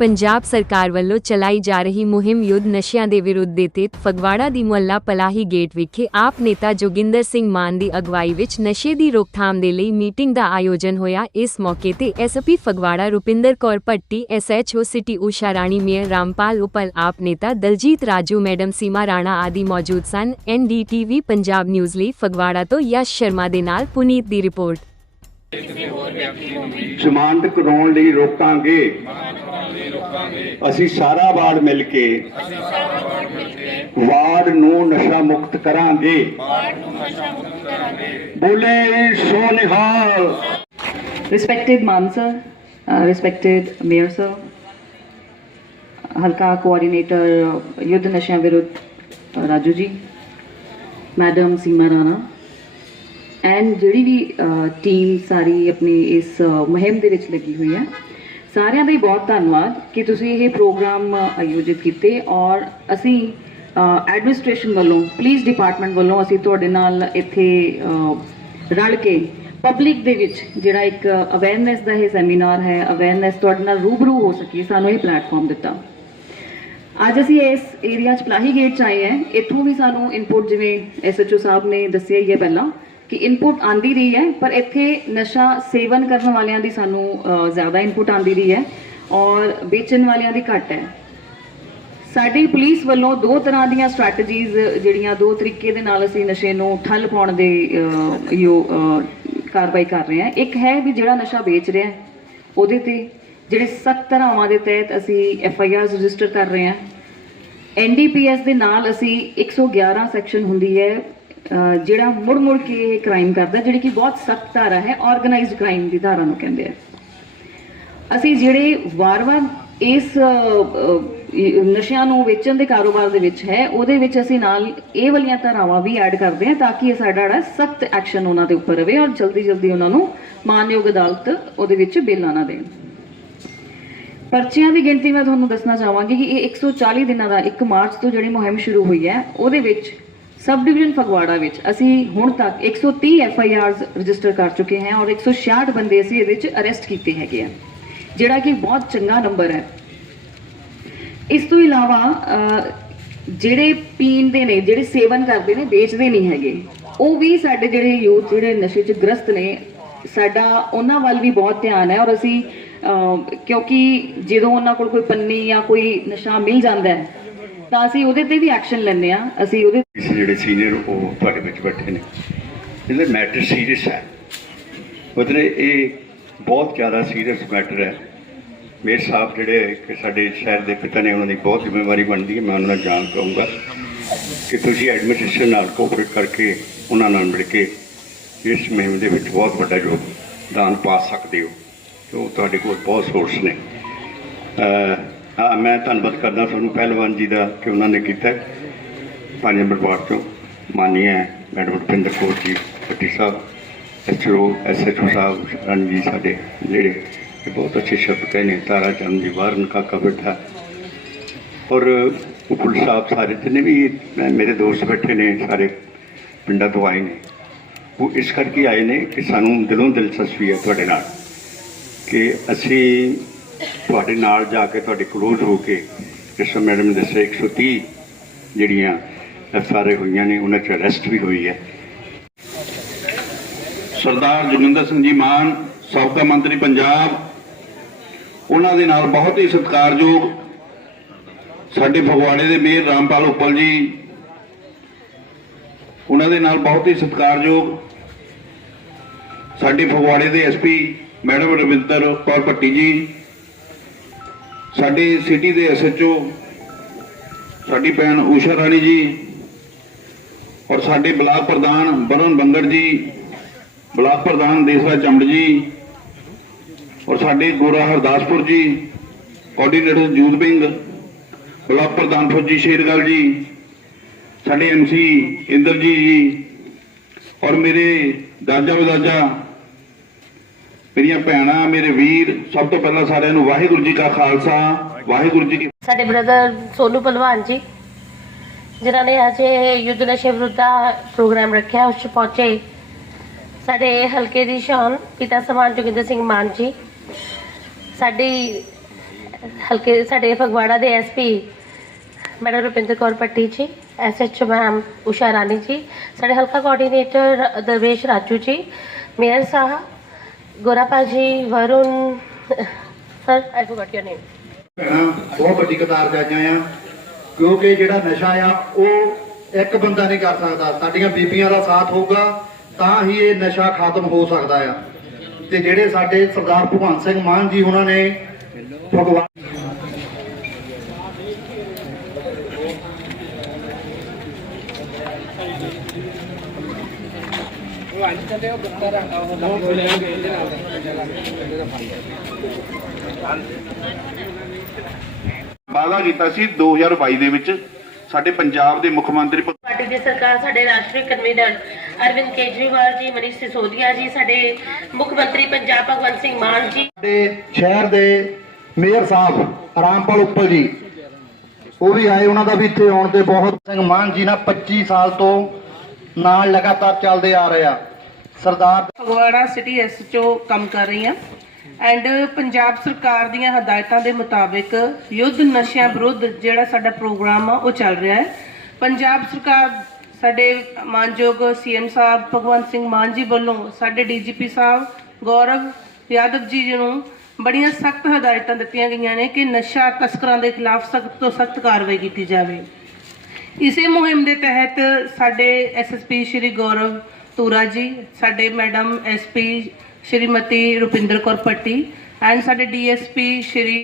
ਪੰਜਾਬ ਸਰਕਾਰ ਵੱਲੋਂ ਚਲਾਈ ਜਾ ਰਹੀ ਮੁਹਿੰਮ ਯੁੱਧ ਨਸ਼ਿਆਂ ਦੇ ਵਿਰੁੱਧ ਦੇ ਤਹਿਤ ਫਗਵਾੜਾ ਦੀ ਮੁਹੱਲਾ ਪਲਾਹੀ ਗੇਟ ਵਿਖੇ ਆਪ ਨੇਤਾ ਜੋਗਿੰਦਰ ਸਿੰਘ ਮਾਨ ਦੀ ਅਗਵਾਈ ਵਿੱਚ ਨਸ਼ੇ ਦੀ ਰੋਕਥਾਮ ਦੇ ਲਈ ਮੀਟਿੰਗ ਦਾ ਆਯੋਜਨ ਹੋਇਆ। ਇਸ ਮੌਕੇ ਤੇ SP Phagwara, Rupinder Kaur Bhatti SHO city Usha Rani, mayor Rampal Uppal AAP ਨੇਤਾ ਦਲਜੀਤ ਰਾਜੂ, ਮੈਡਮ ਸੀਮਾ ਰਾਣਾ ਆਦਿ ਮੌਜੂਦ ਸਨ। ਐਨਡੀਟੀਵੀ ਪੰਜਾਬ ਨਿਊਜ਼ ਲਈ ਫਗਵਾੜਾ ਤੋਂ ਯਸ਼ ਸ਼ਰਮਾ ਦੇ ਨਾਲ ਪੁਨੀਤ ਦੀ ਰਿਪੋਰਟ। ਜ਼ਮਾਨਤ ਕਰਾਉਣ ਲਈ ਰੋਕਾਂਗੇ। ਅਸੀਂ ਸਾਰਾ ਵਾਰਡ ਮਿਲ ਕੇ ਵਾਰਡ ਨੂੰ ਨਸ਼ਾ ਮੁਕਤ ਕਰਾਂਗੇ। ਬੋਲੇ ਸੋ ਨਿਹਾਲ Respected Man sir, uh, respected Mayor ਹਲਕਾ ਕੋਆਰਡੀਨੇਟਰ ਯੁੱਧ ਨਸ਼ਿਆਂ ਵਿਰੁੱਧ ਰਾਜੂ ਜੀ। ਮੈਡਮ ਸੀਮਾ ਰਾਣਾ। ਐਂਡ ਜਿਹੜੀ ਵੀ ਟੀਮ ਸਾਰੀ ਆਪਣੀ ਇਸ ਮੁਹਿੰਮ ਦੇ ਵਿੱਚ ਲੱਗੀ ਹੋਈ ਹੈ ਸਾਰਿਆਂ ਦਾ ਹੀ ਬਹੁਤ ਧੰਨਵਾਦ ਕਿ ਤੁਸੀਂ ਇਹ ਪ੍ਰੋਗਰਾਮ ਆਯੋਜਿਤ ਕੀਤੇ ਔਰ ਅਸੀਂ ਐਡਮਿਨਿਸਟ੍ਰੇਸ਼ਨ ਵੱਲੋਂ ਪੁਲਿਸ ਡਿਪਾਰਟਮੈਂਟ ਵੱਲੋਂ ਅਸੀਂ ਤੁਹਾਡੇ ਨਾਲ ਇੱਥੇ ਰਲ ਕੇ ਪਬਲਿਕ ਦੇ ਵਿੱਚ ਜਿਹੜਾ ਇੱਕ ਅਵੇਅਰਨੈਸ ਦਾ ਇਹ ਸੈਮੀਨਾਰ ਹੈ ਅਵੇਅਰਨੈਸ ਤੁਹਾਡੇ ਨਾਲ ਰੂਬਰੂ ਹੋ ਸਕੀ ਸਾਨੂੰ ਇਹ ਪਲੇਟਫਾਰਮ ਦਿੱਤਾ। ਅੱਜ ਅਸੀਂ ਇਸ ਏਰੀਆ 'ਚ ਪਲਾਹੀ ਗੇਟ 'ਚ ਆਏ ਹਾਂ। ਇੱਥੋਂ ਵੀ ਸਾਨੂੰ ਇਨਪੁਟ ਜਿਵੇਂ ਐਸਐਚਓ ਸਾਹਿਬ ਨੇ ਦੱਸਿਆ ਹੀ ਹੈ ਪਹਿਲਾਂ। ਕਿ ਇਨਪੁਟ ਆਂਦੀ ਰਹੀ ਹੈ, ਪਰ ਇੱਥੇ ਨਸ਼ਾ ਸੇਵਨ ਕਰਨ ਵਾਲਿਆਂ ਦੀ ਸਾਨੂੰ ਜ਼ਿਆਦਾ ਇਨਪੁਟ ਆਂਦੀ ਰਹੀ ਹੈ ਔਰ ਵੇਚਣ ਵਾਲਿਆਂ ਦੀ ਘੱਟ ਹੈ। ਸਾਡੀ ਪੁਲਿਸ ਵੱਲੋਂ ਦੋ ਤਰ੍ਹਾਂ ਦੀਆਂ ਸਟ੍ਰੈਟਜੀਜ਼ ਜਿਹੜੀਆਂ ਦੋ ਤਰੀਕੇ ਦੇ ਨਾਲ ਅਸੀਂ ਨਸ਼ੇ ਨੂੰ ਠੱਲ ਪਾਉਣ ਦੇ ਯੋ ਕਾਰਵਾਈ ਕਰ ਰਹੇ ਹਾਂ। ਇੱਕ ਹੈ ਵੀ ਜਿਹੜਾ ਨਸ਼ਾ ਵੇਚ ਰਿਹਾ ਉਹਦੇ ਤੇ ਜਿਹੜੇ ਸਖਤ ਧਾਰਾਵਾਂ ਦੇ ਤਹਿਤ ਅਸੀਂ ਐਫ ਆਈ ਆਰ ਰਜਿਸਟਰ ਕਰ ਰਹੇ ਹਾਂ। ਐਨਡੀਪੀਐਸ ਦੇ ਨਾਲ ਅਸੀਂ 111 ਸੈਕਸ਼ਨ ਹੁੰਦੀ ਹੈ ਜਿਹੜਾ ਮੁੜ ਮੁੜ ਕੇ ਇਹ ਕ੍ਰਾਈਮ ਕਰਦਾ, ਜਿਹੜੀ ਕਿ ਬਹੁਤ ਸਖਤ ਧਾਰਾ ਹੈ ਆਰਗੇਨਾਈਜ਼ਡ ਕ੍ਰਾਈਮ ਦੀ ਧਾਰਾ ਨੂੰ ਕਹਿੰਦੇ ਆ। ਅਸੀਂ ਜਿਹੜੇ ਵਾਰ-ਵਾਰ ਇਸ ਨਸ਼ਿਆਂ ਨੂੰ ਵੇਚਣ ਦੇ ਕਾਰੋਬਾਰ ਦੇ ਵਿੱਚ ਹੈ, ਉਹਦੇ ਵਿੱਚ ਅਸੀਂ ਨਾਲ ਇਹ ਵਾਲੀਆਂ ਧਾਰਾਵਾਂ ਵੀ ਐਡ ਕਰਦੇ ਹਾਂ ਤਾਂ ਕਿ ਸਾਡਾ ਜਿਹੜਾ ਸਖਤ ਐਕਸ਼ਨ ਉਹਨਾਂ ਦੇ ਉੱਪਰ ਰਵੇ ਔਰ ਜਲਦੀ ਜਲਦੀ ਉਹਨਾਂ ਨੂੰ ਮਾਨਯੋਗ ਅਦਾਲਤ ਉਹਦੇ ਵਿੱਚ ਬੇਲਾਂ ਨਾ ਦੇਣ। ਪਰਚੀਆਂ ਦੀ ਗਿਣਤੀ ਮੈਂ ਤੁਹਾਨੂੰ ਦੱਸਣਾ ਚਾਹਾਂਗੀ ਕਿ ਇਹ 140 ਦਿਨਾਂ ਦਾ 1 ਮਾਰਚ ਤੋਂ ਜਿਹੜੀ ਮੁਹਿੰਮ ਸ਼ੁਰੂ ਹੋਈ ਹੈ, ਉਹਦੇ ਵਿੱਚ ਸਬ ਡਿਵੀਜ਼ਨ ਫਗਵਾੜਾ ਵਿੱਚ ਅਸੀਂ ਹੁਣ ਤੱਕ 130 ਐਫ ਆਈ ਆਰਸ ਰਜਿਸਟਰ ਕਰ ਚੁੱਕੇ ਹਾਂ ਔਰ 166 ਬੰਦੇ ਅਸੀਂ ਇਹਦੇ ਵਿੱਚ ਅਰੈਸਟ ਕੀਤੇ ਹੈਗੇ ਆ। ਜਿਹੜਾ ਕਿ ਬਹੁਤ ਚੰਗਾ ਨੰਬਰ ਹੈ। ਇਸ ਤੋਂ ਇਲਾਵਾ ਜਿਹੜੇ ਪੀਣ ਦੇ ਨੇ, ਜਿਹੜੇ ਸੇਵਨ ਕਰਦੇ ਨੇ, ਵੇਚਦੇ ਨਹੀਂ ਹੈਗੇ। ਉਹ ਵੀ ਸਾਡੇ ਜਿਹੜੇ ਯੂਥ, ਜਿਹੜੇ ਨਸ਼ੇ 'ਚ ਗ੍ਰਸਤ ਨੇ, ਸਾਡਾ ਉਹਨਾਂ ਵੱਲ ਵੀ ਬਹੁਤ ਧਿਆਨ ਹੈ ਔਰ ਅਸੀਂ ਕਿਉਂਕਿ ਜਦੋਂ ਉਹਨਾਂ ਕੋਲ ਕੋਈ ਪੰਨੀ ਜਾਂ ਕੋਈ ਨਸ਼ਾ ਮਿਲ ਜਾਂਦਾ ਹੈ ਤਾਂ ਅਸੀਂ ਉਹਦੇ ਤੇ ਵੀ ਐਕਸ਼ਨ ਲੈਂਦੇ ਆ ਅਸੀਂ ਉਹਦੇ ਜਿਹੜੇ ਸੀਨੀਅਰ ਉਹ ਤੁਹਾਡੇ ਵਿੱਚ ਬੈਠੇ ਨੇ। ਇਹਦੇ ਮੈਟਰ ਸੀਰੀਅਸ ਹੈ। ਮਤਲਬ ਇਹ ਬਹੁਤ ਜ਼ਿਆਦਾ ਸੀਰੀਅਸ ਮੈਟਰ ਹੈ। ਮੇਰੇ ਸਾਹਿਬ ਜਿਹੜੇ ਕਿ ਸਾਡੇ ਸ਼ਹਿਰ ਦੇ ਪਿਤਾ ਨੇ, ਉਹਨਾਂ ਦੀ ਬਹੁਤ ਜ਼ਿੰਮੇਵਾਰੀ ਬਣਦੀ ਹੈ। ਮੈਂ ਉਹਨਾਂ ਨਾਲ ਜਾਣ ਕਹੂੰਗਾ ਕਿ ਤੁਸੀਂ ਐਡਮਿਨਿਸਟ੍ਰੇਸ਼ਨ ਨਾਲ ਕੋਆਪਰੇਟ ਕਰਕੇ ਉਹਨਾਂ ਨਾਲ ਮਿਲ ਕੇ ਇਸ ਮੁਹਿੰਮ ਦੇ ਵਿੱਚ ਬਹੁਤ ਵੱਡਾ ਯੋਗਦਾਨ ਪਾ ਸਕਦੇ ਹੋ। ਉਹ ਤੁਹਾਡੇ ਕੋਲ ਬਹੁਤ ਸੋਰਸ ਨੇ। ਹਾਂ, ਮੈਂ ਧੰਨਵਾਦ ਕਰਦਾ ਤੁਹਾਨੂੰ ਪਹਿਲਵਾਨ ਜੀ ਦਾ ਕਿ ਉਹਨਾਂ ਨੇ ਕੀਤਾ ਪੰਜ ਨੰਬਰ ਵਾਰਡ ਤੋਂ ਮਾਨਨੀय ਮੈਡਮ ਰੁਪਿੰਦਰ ਕੌਰ ਜੀ, ਪੱਟੀ ਸਾਹਿਬ ਐਸਓ ਐਸਐਚਓ ਸਾਹਿਬ, ਰਣ ਜੀ ਸਾਡੇ ਜਿਹੜੇ ਇਹ ਬਹੁਤ ਅੱਛੇ ਸ਼ਬਦ ਕਹੇ ਨੇ, ਤਾਰਾ ਚੰਦ ਜੀ ਵਾਰਨ ਕਾਕਾ ਬੈਠਾ। ਔਰ ਉਪਲ ਸਾਹਿਬ ਸਾਰੇ ਜਿੰਨੇ ਵੀ ਮੇਰੇ ਦੋਸਤ ਬੈਠੇ ਨੇ, ਸਾਰੇ ਪਿੰਡਾਂ ਤੋਂ ਆਏ ਨੇ, ਉਹ ਇਸ ਕਰਕੇ ਆਏ ਨੇ ਕਿ ਸਾਨੂੰ ਦਿਲੋਂ ਦਿਲਚਸਪੀ ਹੈ ਤੁਹਾਡੇ ਨਾਲ ਕਿ ਅਸੀਂ ਤੁਹਾਡੇ ਨਾਲ ਜਾ ਕੇ ਤੁਹਾਡੇ ਕਲੋਜ਼ ਹੋ ਕੇ ਜਿਸ ਮੈਡਮ ਨੇ ਦੱਸਿਆ 130 ਜਿਹੜੀਆਂ ਐਫ ਆਰ ਹੋਈਆਂ ਨੇ, ਉਹਨਾਂ 'ਚ ਅਰੈਸਟ ਵੀ ਹੋਈ ਹੈ। ਸਰਦਾਰ ਜੋਗਿੰਦਰ ਸਿੰਘ ਜੀ ਮਾਨ, ਸਾਬਕਾ ਮੰਤਰੀ ਪੰਜਾਬ, ਉਹਨਾਂ ਦੇ ਨਾਲ ਬਹੁਤ ਹੀ ਸਤਿਕਾਰਯੋਗ ਸਾਡੇ ਫਗਵਾੜੇ ਦੇ ਮੇਅਰ ਰਾਮਪਾਲ ਉੱਪਲ ਜੀ, ਉਹਨਾਂ ਦੇ ਨਾਲ ਬਹੁਤ ਹੀ ਸਤਿਕਾਰਯੋਗ ਸਾਡੇ ਫਗਵਾੜੇ ਦੇ ਐਸਪੀ ਮੈਡਮ ਰਵਿੰਦਰ ਕੌਰ ਭੱਟੀ ਜੀ ਸਾਡੇ ਸਿਟੀ ਦੇ ਐਸਐਚਓ ਸਾਡੀ ਭੈਣ ਊਸ਼ਾ ਰਾਣੀ ਜੀ ਔਰ ਸਾਡੇ ਬਲਾਕ ਪ੍ਰਧਾਨ ਬਰਨ ਬੰਗੜ ਜੀ, ਬਲਾਕ ਪ੍ਰਧਾਨ ਦੇਸਰਾ ਚੰਡ ਜੀ ਔਰ ਸਾਡੇ ਗੋਰਾ ਹਰਦਾਸਪੁਰ ਜੀ ਕੋਆਰਡੀਨੇਟਰ ਜੂਤ ਬਿੰਗ ਬਲਾਕ ਪ੍ਰਧਾਨ ਫੌਜੀ ਸ਼ੇਰਗਲ ਜੀ, ਸਾਡੇ ਐਮਸੀ ਇੰਦਰਜੀ ਜੀ ਔਰ ਮੇਰੇ ਦਾਜਾ ਵਿਦਾਜਾ ਮੇਰੀਆਂ ਭੈਣਾਂ, ਮੇਰੇ ਵੀਰ, ਸਭ ਤੋਂ ਪਹਿਲਾਂ ਸਾਰਿਆਂ ਨੂੰ ਵਾਹਿਗੁਰੂ ਜੀ ਕਾ ਖਾਲਸਾ, ਵਾਹਿਗੁਰੂ ਜੀ ਕੀ ਸਾਡੇ ਬ੍ਰਦਰ ਸੋਨੂ ਪਹਿਲਵਾਨ ਜੀ, ਜਿਨ੍ਹਾਂ ਨੇ ਅੱਜ ਯੁੱਧ ਨਸ਼ੇ ਵਿਰੁੱਧ ਦਾ ਪ੍ਰੋਗਰਾਮ ਰੱਖਿਆ, ਉਸ 'ਚ ਪਹੁੰਚੇ ਸਾਡੇ ਹਲਕੇ ਦੀ ਸ਼ਾਨ ਪਿਤਾ ਸਮਾਨ ਜੋਗਿੰਦਰ ਸਿੰਘ ਮਾਨ ਜੀ, ਸਾਡੀ ਹਲਕੇ, ਸਾਡੇ ਫਗਵਾੜਾ ਦੇ SP madam Rupinder Kaur Patti ji SHO ma'am Usha Rani ji, ਸਾਡੇ ਹਲਕਾ ਕੋਆਰਡੀਨੇਟਰ ਦਰਵੇਸ਼ ਰਾਜੂ ਜੀ, ਮੇਅਰ ਸਾਹਿਬ ਗੋਰਾਪਾ Varun, sir I forgot your name ਭੈਣਾਂ, ਬਹੁਤ ਵੱਡੀ ਕਤਾਰ ਚ ਆਈਆਂ ਆ ਕਿਉਂਕਿ ਜਿਹੜਾ ਨਸ਼ਾ ਆ, ਉਹ ਇੱਕ ਬੰਦਾ ਨਹੀਂ ਕਰ ਸਕਦਾ। ਸਾਡੀਆਂ ਬੀਬੀਆਂ ਦਾ ਸਾਥ ਹੋਊਗਾ, ਤਾਂ ਹੀ ਇਹ ਨਸ਼ਾ ਖਤਮ ਹੋ ਸਕਦਾ ਆ। ਤੇ ਜਿਹੜੇ ਸਾਡੇ ਸਰਦਾਰ ਭਗਵੰਤ ਸਿੰਘ ਮਾਨ ਜੀ, ਉਹਨਾਂ ਨੇ ਭਗਵਾਨ ਵਾਅਦਾ ਕੀਤਾ ਸੀ 2022 ਦੇ ਵਿੱਚ ਸਾਡੇ ਪੰਜਾਬ ਦੇ ਮੁੱਖ ਮੰਤਰੀ ਪਾਰਟੀ ਦੀ ਸਰਕਾਰ ਸਾਡੇ ਰਾਸ਼ਟਰੀ ਕਨਵੀਨਰ ਅਰਵਿੰਦ ਕੇਜਰੀਵਾਲ ਜੀ ਮਨੀਸ਼ ਸਿਸੋਦੀਆ ਜੀ ਸਾਡੇ ਮੁੱਖ ਮੰਤਰੀ ਪੰਜਾਬ ਭਗਵੰਤ ਸਿੰਘ ਮਾਨ ਜੀ। ਸਾਡੇ ਸ਼ਹਿਰ ਦੇ ਮੇਅਰ ਸਾਹਿਬ ਰਾਮਪਾਲ ਉੱਪਲ ਜੀ ਉਹ ਵੀ ਆਏ ਉਹਨਾਂ ਦਾ ਵੀ ਇੱਥੇ ਆਉਣ ਤੇ ਬਹੁਤ ਸਿੰਘ ਮਾਨ ਜੀ ਨਾਲ 25 ਸਾਲ ਤੋਂ ਨਾਲ ਲਗਾਤਾਰ ਚੱਲਦੇ ਆ ਰਹੇ ਆ। ਸਰਦਾਰ ਫਗਵਾੜਾ ਸਿਟੀ ਐਸਐਚਓ ਕੰਮ ਕਰ ਰਹੀ ਹਾਂ। ਐਂਡ ਪੰਜਾਬ ਸਰਕਾਰ ਦੀਆਂ ਹਦਾਇਤਾਂ ਦੇ ਮੁਤਾਬਿਕ ਯੁੱਧ ਨਸ਼ਿਆਂ ਵਿਰੁੱਧ ਜਿਹੜਾ ਸਾਡਾ ਪ੍ਰੋਗਰਾਮ ਆ, ਉਹ ਚੱਲ ਰਿਹਾ ਹੈ। ਪੰਜਾਬ ਸਰਕਾਰ ਸਾਡੇ ਮਾਨਯੋਗ ਸੀਐਮ ਸਾਹਿਬ, ਭਗਵੰਤ ਸਿੰਘ ਮਾਨ ਜੀ ਵੱਲੋਂ ਸਾਡੇ ਡੀਜੀਪੀ ਸਾਹਿਬ, ਗੌਰਵ ਯਾਦਵ ਜੀ ਜੀ ਨੂੰ ਬੜੀਆਂ ਸਖਤ ਹਦਾਇਤਾਂ ਦਿੱਤੀਆਂ ਗਈਆਂ ਨੇ ਕਿ ਨਸ਼ਾ ਤਸਕਰਾਂ ਦੇ ਖਿਲਾਫ ਸਖਤ ਤੋਂ ਸਖਤ ਕਾਰਵਾਈ ਕੀਤੀ ਜਾਵੇ। ਇਸੇ ਮੁਹਿੰਮ ਦੇ ਤਹਿਤ ਸਾਡੇ ਐਸਐਸਪੀ ਸ਼੍ਰੀ ਗੌਰਵ ਤੂਰਾ ਜੀ ਸਾਡੇ madam SP Shrimati Rupinder Kaur Patti and ਸਾਡੇ ਡੀਐਸਪੀ ਸ਼੍ਰੀ